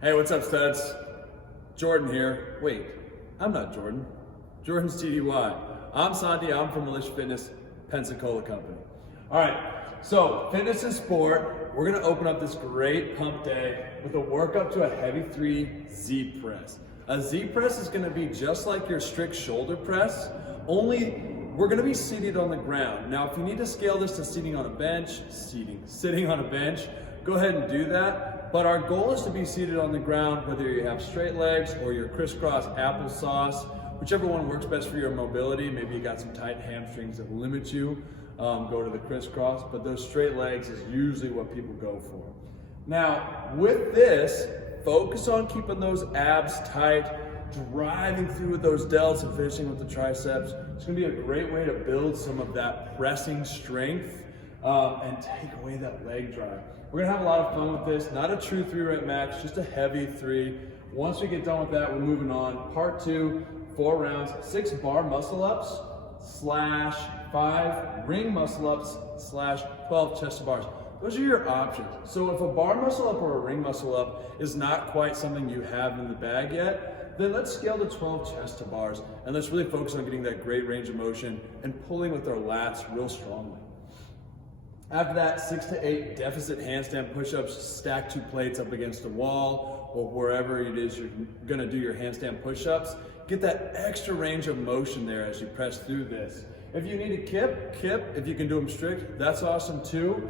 Hey, what's up, studs? Jordan here. Wait, I'm not Jordan. Jordan's TDY. I'm Santi. I'm from Militia Fitness, Pensacola Company. All right, so fitness and sport. We're gonna open up this great pump day with a workout to a heavy 3 Z press. A Z press is gonna be just like your strict shoulder press, only we're gonna be seated on the ground. Now, if you need to scale this to sitting on a bench, sitting on a bench, go ahead and do that. But our goal is to be seated on the ground, whether you have straight legs or your crisscross applesauce, whichever one works best for your mobility. Maybe you got some tight hamstrings that limit you, go to the crisscross, but those straight legs is usually what people go for. Now, with this, focus on keeping those abs tight, driving through with those delts and finishing with the triceps. It's gonna be a great way to build some of that pressing strength and take away that leg drive. We're gonna have a lot of fun with this. Not a true 3 rep max, just a heavy 3. Once we get done with that, we're moving on. Part 2, 4 rounds, 6 bar muscle ups / 5 ring muscle ups / 12 chest to bars. Those are your options. So if a bar muscle up or a ring muscle up is not quite something you have in the bag yet, then let's scale to 12 chest to bars and let's really focus on getting that great range of motion and pulling with our lats real strongly. After that, 6 to 8 deficit handstand push-ups, stack 2 plates up against a wall or wherever it is you're gonna do your handstand push-ups. Get that extra range of motion there as you press through this. If you need a kip. If you can do them strict, that's awesome too.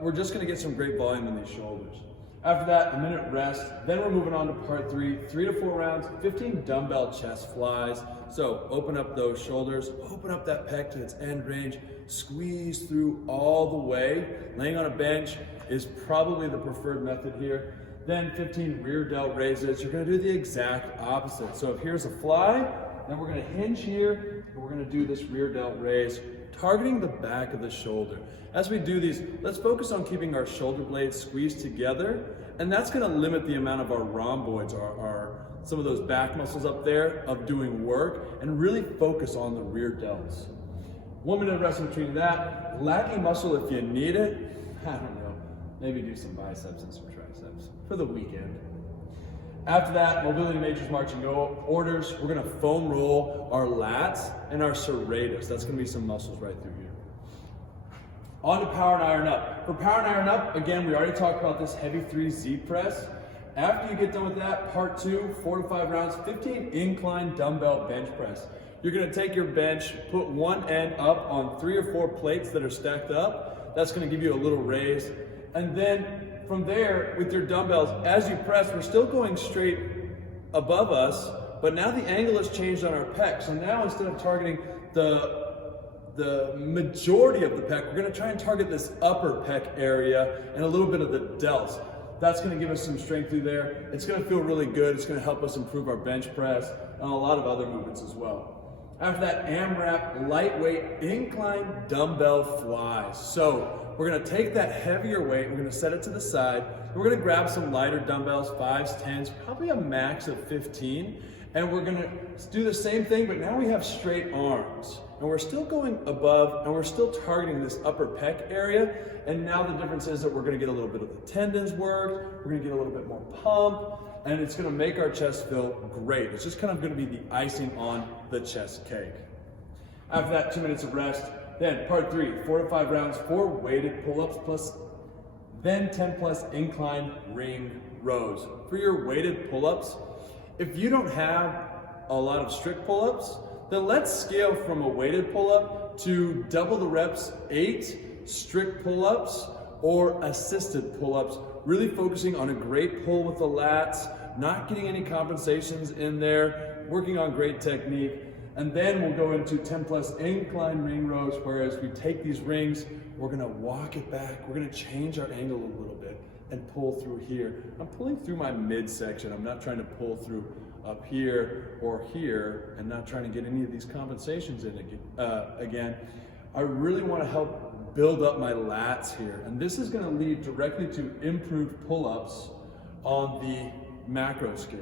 We're just gonna get some great volume in these shoulders. After that, a minute rest. Then we're moving on to part 3, 3 to 4 rounds, 15 dumbbell chest flies. So open up those shoulders, open up that pec to its end range, squeeze through all the way. Laying on a bench is probably the preferred method here. Then 15 rear delt raises. You're gonna do the exact opposite. So if here's a fly, then we're gonna hinge here, and we're gonna do this rear delt raise, targeting the back of the shoulder. As we do these, let's focus on keeping our shoulder blades squeezed together, and that's gonna limit the amount of our rhomboids, some of those back muscles up there of doing work, and really focus on the rear delts. 1 minute rest in between that. Lacking muscle if you need it, I don't know, maybe do some biceps and some triceps for the weekend. After that, mobility matrix marching orders, we're gonna foam roll our lats and our serratus. That's gonna be some muscles right through here. On to power and iron up. For power and iron up, again, we already talked about this heavy 3 Z press. After you get done with that, part 2, 4 to 5 rounds, 15 incline dumbbell bench press. You're gonna take your bench, put one end up on 3 or 4 plates that are stacked up. That's gonna give you a little raise. And then from there, with your dumbbells, as you press, we're still going straight above us, but now the angle has changed on our pec. So now instead of targeting the majority of the pec, we're gonna try and target this upper pec area and a little bit of the delts. That's gonna give us some strength through there. It's gonna feel really good. It's gonna help us improve our bench press and a lot of other movements as well. After that, AMRAP lightweight incline dumbbell flies. So we're gonna take that heavier weight, we're gonna set it to the side, and we're gonna grab some lighter dumbbells, 5s, 10s, probably a max of 15, and we're gonna do the same thing, but now we have straight arms. And we're still going above, and we're still targeting this upper pec area, and now the difference is that we're gonna get a little bit of the tendons work, we're gonna get a little bit more pump, and it's gonna make our chest feel great. It's just kind of gonna be the icing on the chest cake. After that, 2 minutes of rest. Then part 3, 4 to 5 rounds, 4 weighted pull-ups plus, then 10 plus incline ring rows. For your weighted pull-ups, if you don't have a lot of strict pull-ups, then let's scale from a weighted pull-up to double the reps, 8 strict pull-ups or assisted pull-ups, really focusing on a great pull with the lats, not getting any compensations in there, working on great technique. And then we'll go into 10 plus incline ring rows, whereas we take these rings, we're gonna walk it back, we're gonna change our angle a little bit and pull through here. I'm pulling through my midsection. I'm not trying to pull through up here or here and not trying to get any of these compensations in again. I really wanna help build up my lats here. And this is gonna lead directly to improved pull-ups on the macro scale.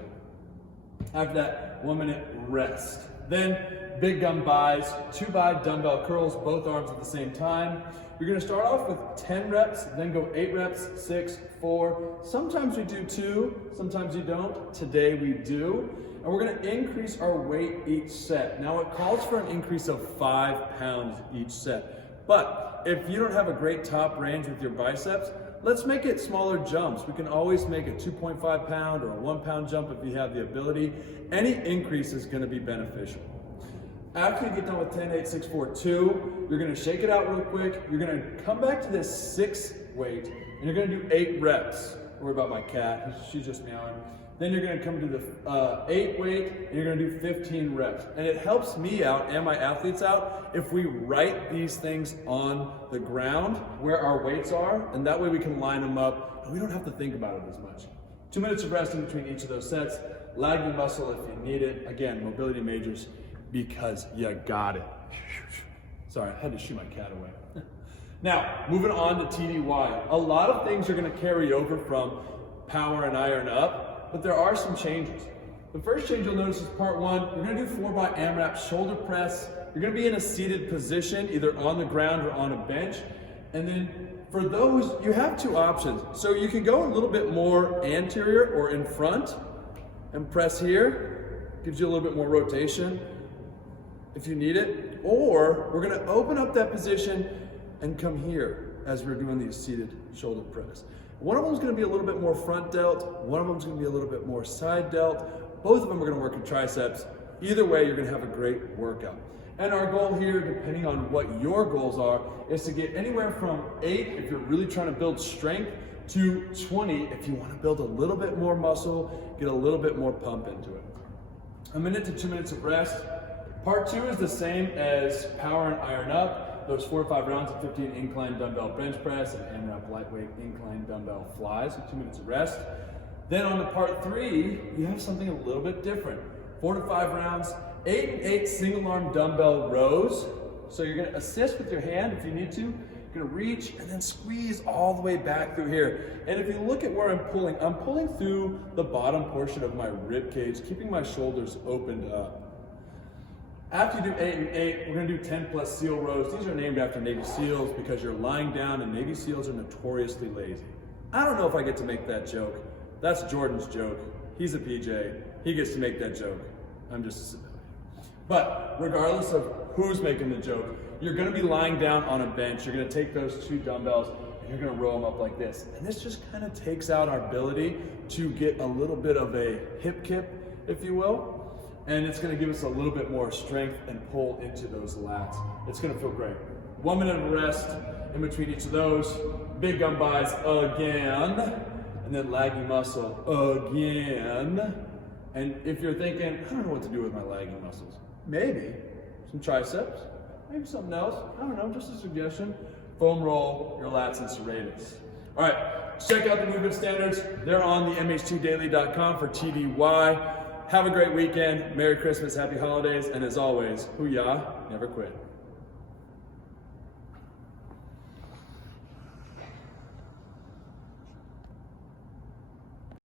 After that, 1 minute rest. Then big gun buys, 2x dumbbell curls, both arms at the same time. You're gonna start off with 10 reps, then go 8 reps, 6, 4. Sometimes we do 2, sometimes you don't. Today we do. And we're gonna increase our weight each set. Now it calls for an increase of 5 pounds each set. But if you don't have a great top range with your biceps, let's make it smaller jumps. We can always make a 2.5 pound or a 1 pound jump if you have the ability. Any increase is gonna be beneficial. After you get done with 10, 8, 6, 4, 2, you're gonna shake it out real quick. You're gonna come back to this 6 weight, and you're gonna do 8 reps. Don't worry about my cat, she's just meowing. Then you're gonna come to the 8 weight, and you're gonna do 15 reps. And it helps me out and my athletes out if we write these things on the ground where our weights are, and that way we can line them up, and we don't have to think about it as much. 2 minutes of rest in between each of those sets. Lag your muscle if you need it. Again, mobility majors, because you got it. Sorry, I had to shoo my cat away. Now, moving on to TDY. A lot of things are gonna carry over from power and iron up, but there are some changes. The first change you'll notice is part 1. We're gonna do 4x AMRAP shoulder press. You're gonna be in a seated position, either on the ground or on a bench. And then for those, you have 2 options. So you can go a little bit more anterior or in front and press here. Gives you a little bit more rotation if you need it, or we're gonna open up that position and come here as we're doing these seated shoulder press. One of them is gonna be a little bit more front delt, one of them is gonna be a little bit more side delt. Both of them are gonna work in triceps. Either way, you're gonna have a great workout. And our goal here, depending on what your goals are, is to get anywhere from 8 if you're really trying to build strength to 20 if you wanna build a little bit more muscle, get a little bit more pump into it. 1 minute to 2 minutes of rest. Part 2 is the same as power and iron up. Those 4 to 5 rounds of 15 incline dumbbell bench press and AMRAP lightweight incline dumbbell flies with 2 minutes of rest. Then on to part 3, you have something a little bit different. 4 to 5 rounds, 8 and 8 single arm dumbbell rows. So you're gonna assist with your hand if you need to. You're gonna reach and then squeeze all the way back through here. And if you look at where I'm pulling through the bottom portion of my rib cage, keeping my shoulders opened up. After you do 8 and 8, we're gonna do 10 plus SEAL rows. These are named after Navy SEALs because you're lying down and Navy SEALs are notoriously lazy. I don't know if I get to make that joke. That's Jordan's joke. He's a PJ. He gets to make that joke. I'm just a civilian. But regardless of who's making the joke, you're gonna be lying down on a bench. You're gonna take those 2 dumbbells and you're gonna roll them up like this. And this just kind of takes out our ability to get a little bit of a hip kip, if you will. And it's gonna give us a little bit more strength and pull into those lats. It's gonna feel great. 1 minute of rest in between each of those. Big gun buys again. And then lagging muscle again. And if you're thinking, I don't know what to do with my lagging muscles. Maybe some triceps, maybe something else. I don't know, just a suggestion. Foam roll your lats and serratus. All right, check out the movement standards. They're on the mh2daily.com for TDY. Have a great weekend. Merry Christmas, happy holidays, and as always, hoo-yah, never quit.